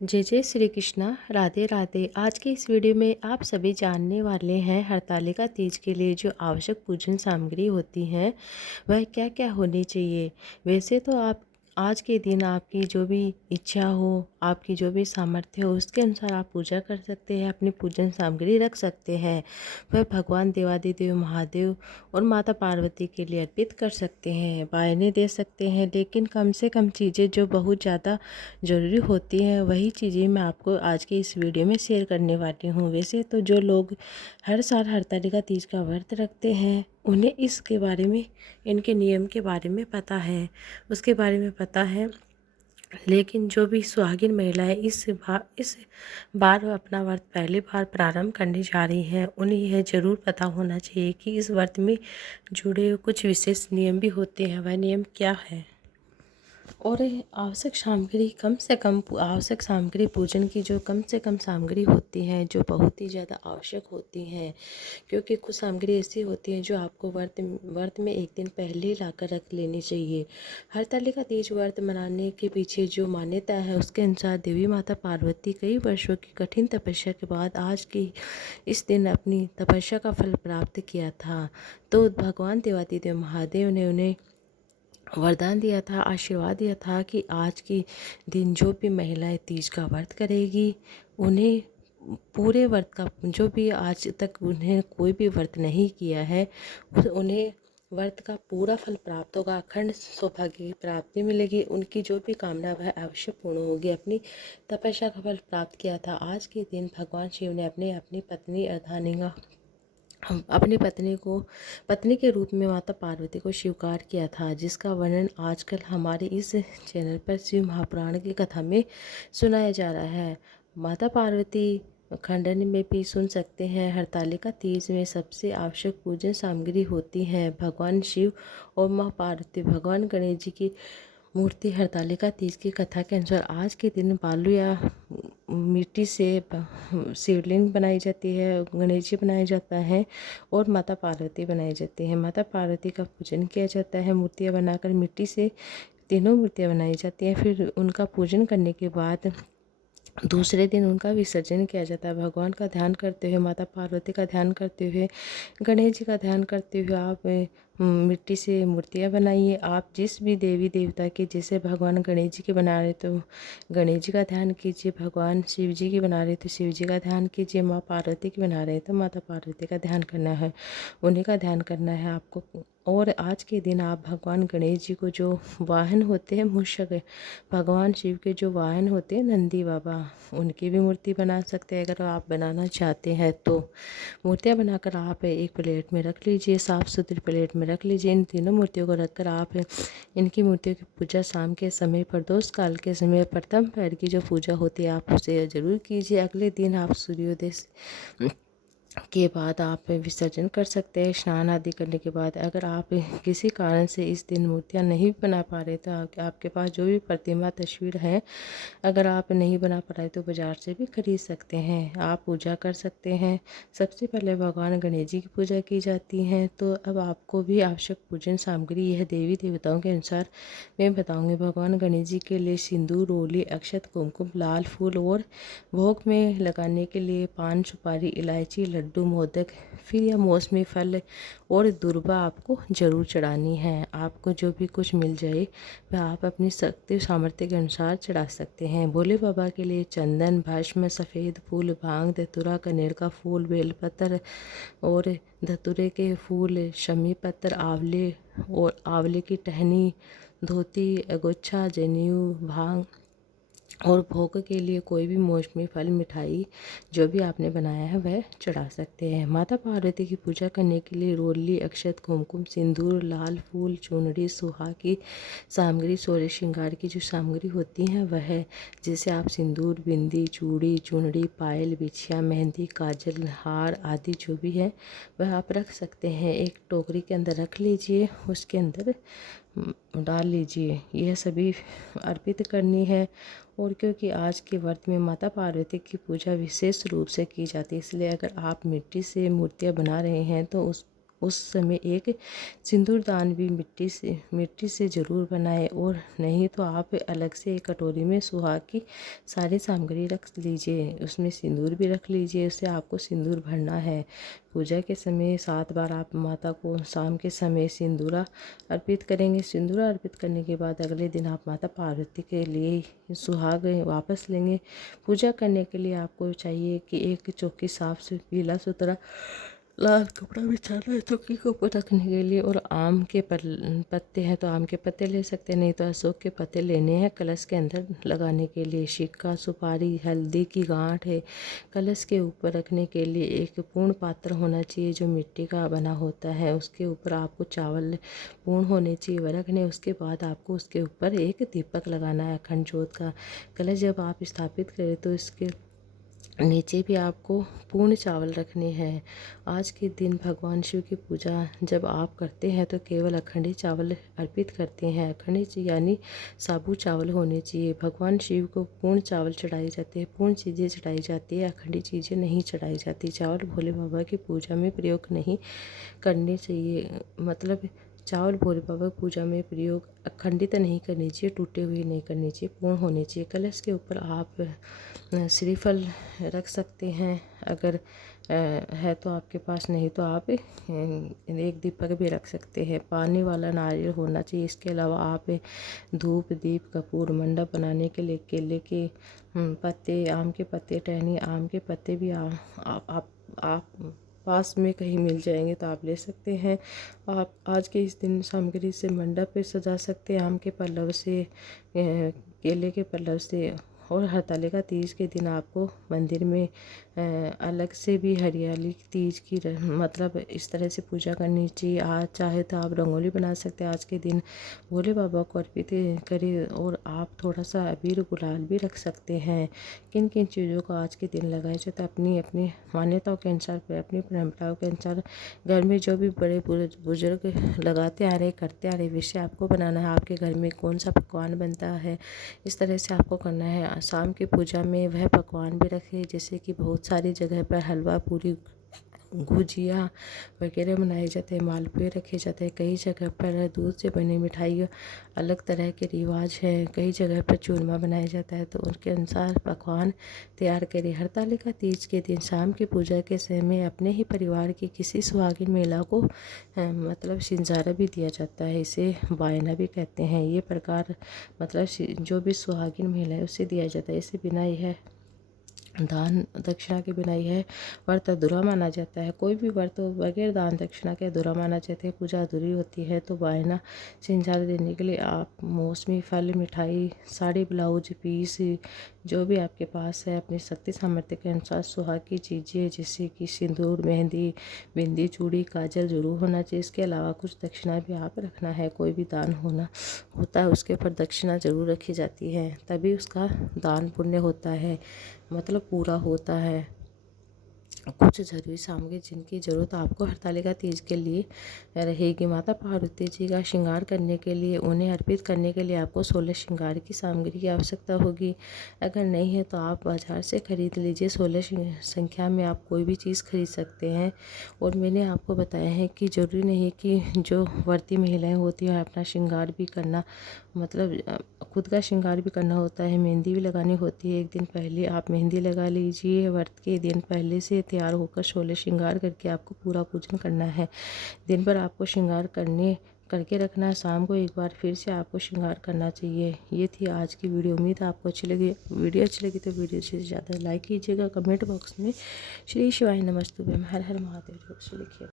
जय जय श्री कृष्णा। राधे राधे। आज के इस वीडियो में आप सभी जानने वाले हैं हरतालिका तीज के लिए जो आवश्यक पूजन सामग्री होती है वह क्या क्या होनी चाहिए। वैसे तो आप आज के दिन आपकी जो भी इच्छा हो, आपकी जो भी सामर्थ्य हो, उसके अनुसार आप पूजा कर सकते हैं, अपनी पूजन सामग्री रख सकते हैं। वह भगवान देवादिदेव महादेव और माता पार्वती के लिए अर्पित कर सकते हैं, वायने दे सकते हैं। लेकिन कम से कम चीज़ें जो बहुत ज़्यादा ज़रूरी होती हैं वही चीज़ें मैं आपको आज की इस वीडियो में शेयर करने वाली हूँ। वैसे तो जो लोग हर साल हरतालिका तीज का व्रत रखते हैं उन्हें इसके बारे में, इनके नियम के बारे में पता है, उसके बारे में पता है। लेकिन जो भी सुहागिन महिलाएं इस बार अपना व्रत पहली बार प्रारंभ करने जा रही हैं उन्हें यह ज़रूर पता होना चाहिए कि इस व्रत में जुड़े हुए कुछ विशेष नियम भी होते हैं। वह नियम क्या है और आवश्यक सामग्री कम से कम, आवश्यक सामग्री पूजन की जो कम से कम सामग्री होती है जो बहुत ही ज़्यादा आवश्यक होती हैं, क्योंकि कुछ सामग्री ऐसी होती है जो आपको व्रत में एक दिन पहले ही लाकर रख लेनी चाहिए। हरतालिका तीज व्रत मनाने के पीछे जो मान्यता है उसके अनुसार देवी माता पार्वती कई वर्षों की कठिन तपस्या के बाद आज की इस दिन अपनी तपस्या का फल प्राप्त किया था। तो भगवान देवादिदेव महादेव ने उन्हें वरदान दिया था, आशीर्वाद दिया था कि आज के दिन जो भी महिलाएं तीज का व्रत करेगी उन्हें पूरे व्रत का, जो भी आज तक उन्हें कोई भी व्रत नहीं किया है उन्हें व्रत का पूरा फल प्राप्त होगा, अखंड सौभाग्य की प्राप्ति मिलेगी, उनकी जो भी कामना वह अवश्य पूर्ण होगी। अपनी तपस्या का फल प्राप्त किया था आज के दिन भगवान शिव ने अपनी पत्नी अर्धांगिनी, अपनी पत्नी के रूप में माता पार्वती को स्वीकार किया था, जिसका वर्णन आजकल हमारे इस चैनल पर शिव महापुराण की कथा में सुनाया जा रहा है। माता पार्वती खंडन में भी सुन सकते हैं। हरतालिका तीज में सबसे आवश्यक पूजन सामग्री होती है भगवान शिव और माँ पार्वती, भगवान गणेश जी की मूर्ति। हरतालिका तीज की कथा के अनुसार आज के दिन बालू या मिट्टी से शिवलिंग बनाई जाती है, गणेश जी बनाया जाता है और माता पार्वती बनाई जाती है। माता पार्वती का पूजन किया जाता है, मूर्तियाँ बनाकर मिट्टी से तीनों मूर्तियाँ बनाई जाती हैं। फिर उनका पूजन करने के बाद दूसरे दिन उनका विसर्जन किया जाता है। भगवान का ध्यान करते हुए, माता पार्वती का ध्यान करते हुए, गणेश जी का ध्यान करते हुए आप मिट्टी से मूर्तियाँ बनाइए। आप जिस भी देवी देवता की, जैसे भगवान गणेश जी की बना रहे तो गणेश जी का ध्यान कीजिए, भगवान शिव जी की बना रहे तो शिव जी का ध्यान कीजिए, माँ पार्वती की बना रहे तो माता पार्वती का ध्यान करना है, उन्हीं का ध्यान करना है आपको। और आज के दिन आप भगवान गणेश जी को जो वाहन होते हैं मूषक, भगवान शिव के जो वाहन होते हैं नंदी बाबा, उनकी भी मूर्ति बना सकते हैं। अगर आप बनाना चाहते हैं तो मूर्तियाँ बनाकर आप एक प्लेट में रख लीजिए, साफ़ सुथरी प्लेट में रख लीजिए। इन तीनों मूर्तियों को रखकर आप इनकी मूर्तियों की पूजा शाम के समय, प्रदोष काल के समय, प्रथम पैर की जो पूजा होती है आप उसे ज़रूर कीजिए। अगले दिन आप सूर्योदय के बाद आप विसर्जन कर सकते हैं, स्नान आदि करने के बाद। अगर आप किसी कारण से इस दिन मूर्तियाँ नहीं बना पा रहे तो आपके पास जो भी प्रतिमा तस्वीर है, अगर आप नहीं बना पा रहे तो बाज़ार से भी खरीद सकते हैं, आप पूजा कर सकते हैं। सबसे पहले भगवान गणेश जी की पूजा की जाती है। तो अब आपको भी आवश्यक पूजन सामग्री यह देवी देवताओं के अनुसार मैं बताऊंगी। भगवान गणेश जी के लिए सिंदूर, रोली, अक्षत, कुमकुम, लाल फूल और भोग में लगाने के लिए पान, सुपारी, इलायची, लड्डू, मोदक, फिर यह मौसमी फल और दुर्वा आपको ज़रूर चढ़ानी है। आपको जो भी कुछ मिल जाए वह आप अपनी शक्ति सामर्थ्य के अनुसार चढ़ा सकते हैं। भोले बाबा के लिए चंदन, भस्म, सफ़ेद फूल, भांग, धतूरा, कनेर का फूल, बेलपत्र और धतूरे के फूल, शमी पत्र, आंवले और आंवले की टहनी, धोती, अगोछा, जनेऊ, भांग और भोग के लिए कोई भी मौसमी फल, मिठाई जो भी आपने बनाया है वह चढ़ा सकते हैं। माता पार्वती की पूजा करने के लिए रोली, अक्षत, कुमकुम, सिंदूर, लाल फूल, चुनरी, सुहा की सामग्री, सोलह श्रृंगार की जो सामग्री होती हैं वह है, जैसे आप सिंदूर, बिंदी, चूड़ी, चुनरी, पायल, बिछिया, मेहंदी, काजल, हार आदि जो भी है वह आप रख सकते हैं। एक टोकरी के अंदर रख लीजिए, उसके अंदर डाल लीजिए, यह सभी अर्पित करनी है। और क्योंकि आज के व्रत में माता पार्वती की पूजा विशेष रूप से की जाती है, इसलिए अगर आप मिट्टी से मूर्तियाँ बना रहे हैं तो उस समय एक सिंदूरदान भी मिट्टी से ज़रूर बनाएं, और नहीं तो आप अलग से एक कटोरी में सुहाग की सारी सामग्री रख लीजिए, उसमें सिंदूर भी रख लीजिए। उससे आपको सिंदूर भरना है। पूजा के समय 7 बार आप माता को शाम के समय सिंदूरा अर्पित करेंगे। सिंदूरा अर्पित करने के बाद अगले दिन आप माता पार्वती के लिए सुहाग वापस लेंगे। पूजा करने के लिए आपको चाहिए कि एक चौकी साफ से पीला सुथरा लाल कपड़ा बिछाना है चौकी के ऊपर रखने के लिए, और आम के पत्ते हैं तो आम के पत्ते ले सकते हैं, नहीं तो अशोक के पत्ते लेने हैं कलश के अंदर लगाने के लिए। सिक्का, सुपारी, हल्दी की गांठ है। कलश के ऊपर रखने के लिए एक पूर्ण पात्र होना चाहिए जो मिट्टी का बना होता है। उसके ऊपर आपको चावल पूर्ण होने चाहिए वह रखने। उसके बाद आपको उसके ऊपर एक दीपक लगाना है अखंड ज्योत का। कलश जब आप स्थापित करें तो इसके नीचे भी आपको पूर्ण चावल रखने हैं। आज के दिन भगवान शिव की पूजा जब आप करते हैं तो केवल अखंड चावल अर्पित करते हैं। अखंड यानी साबुत चावल होने चाहिए। भगवान शिव को पूर्ण चावल चढ़ाए जाते हैं, पूर्ण चीज़ें चढ़ाई जाती है, अखंड चीज़ें नहीं चढ़ाई जाती। चावल भोले बाबा की पूजा में प्रयोग नहीं करने चाहिए, मतलब चावल भोले बाबा की पूजा में प्रयोग अखंडित नहीं करनी चाहिए, टूटे हुए नहीं करनी चाहिए, पूर्ण होने चाहिए। कलश के ऊपर आप श्रीफल रख सकते हैं अगर है तो आपके पास, नहीं तो आप एक दीपक भी रख सकते हैं। पानी वाला नारियल होना चाहिए। इसके अलावा आप धूप, दीप, कपूर, मंडप बनाने के लिए केले के पत्ते, आम के पत्ते, टहनी आम के पत्ते भी आप पास में कहीं मिल जाएंगे तो आप ले सकते हैं। आप आज के इस दिन सामग्री से मंडप पे सजा सकते हैं, आम के पल्लव से, केले के पल्लव से। और हरतालिका तीज के दिन आपको मंदिर में अलग से भी हरियाली तीज की मतलब इस तरह से पूजा करनी चाहिए। आज चाहे तो आप रंगोली बना सकते हैं आज के दिन, भोले बाबा को अर्पित करें, और आप थोड़ा सा अबीर गुलाल भी रख सकते हैं। किन किन चीज़ों को आज के दिन लगाया जाता है अपनी अपनी मान्यताओं के अनुसार, अपनी परंपराओं के अनुसार। घर में जो भी बड़े बुजुर्ग लगाते आ रहे, करते आ रहे, विषय आपको बनाना है। आपके घर में कौन सा पकवान बनता है, इस तरह से आपको करना है। शाम की पूजा में वह पकवान भी रखे, जैसे कि बहुत सारी जगह पर हलवा पूरी गुजिया वगैरह बनाए जाते हैं, मालपुए रखे जाते हैं। कई जगह पर दूध से बनी मिठाई अलग तरह के रिवाज है। कई जगह पर चूरमा बनाया जाता है, तो उनके अनुसार पकवान तैयार करें। हरतालिका तीज के दिन शाम की पूजा के समय अपने ही परिवार की किसी सुहागिन महिला को मतलब सिंजारा भी दिया जाता है। इसे बायना भी कहते हैं। ये प्रकार मतलब जो भी सुहागिन महिला है उसे दिया जाता है। इससे बिना यह दान दक्षिणा के बिना यह व्रत अधूरा माना जाता है। कोई भी व्रत बगैर दान दक्षिणा के अधूरा माना जाता है, पूजा अधूरी होती है। तो बायना सिंचार देने के लिए आप मौसमी फल, मिठाई, साड़ी, ब्लाउज पीस जो भी आपके पास है अपनी शक्ति सामर्थ्य के अनुसार सुहाग की चीज़ें जैसे कि सिंदूर, मेहंदी, बिंदी, चूड़ी, काजल जरूर होना चाहिए। इसके अलावा कुछ दक्षिणा भी आप रखना है। कोई भी दान होता है उसके ऊपर दक्षिणा जरूर रखी जाती है, तभी उसका दान पुण्य होता है, मतलब पूरा होता है। कुछ जरूरी सामग्री जिनकी ज़रूरत आपको हरतालिका तीज के लिए रहेगी। माता पार्वती जी का श्रृंगार करने के लिए, उन्हें अर्पित करने के लिए आपको 16 श्रृंगार की सामग्री की आवश्यकता होगी। अगर नहीं है तो आप बाज़ार से ख़रीद लीजिए। 16 संख्या में आप कोई भी चीज़ खरीद सकते हैं। और मैंने आपको बताया है कि ज़रूरी नहीं कि जो व्रती महिलाएँ होती हैं अपना श्रृंगार भी करना, मतलब खुद का श्रृंगार भी करना होता है, मेहंदी भी लगानी होती है। एक दिन पहले आप मेहंदी लगा लीजिए। व्रत के दिन पहले से तैयार होकर 16 श्रृंगार करके आपको पूरा पूजन करना है। दिन भर आपको श्रृंगार करके रखना है। शाम को एक बार फिर से आपको श्रृंगार करना चाहिए। ये थी आज की वीडियो। उम्मीद है आपको अच्छी लगी। वीडियो अच्छी लगी तो वीडियो से ज़्यादा लाइक कीजिएगा। कमेंट बॉक्स में श्री शिवाय नमस्तुभ्यम हर हर महादेव लिखिए।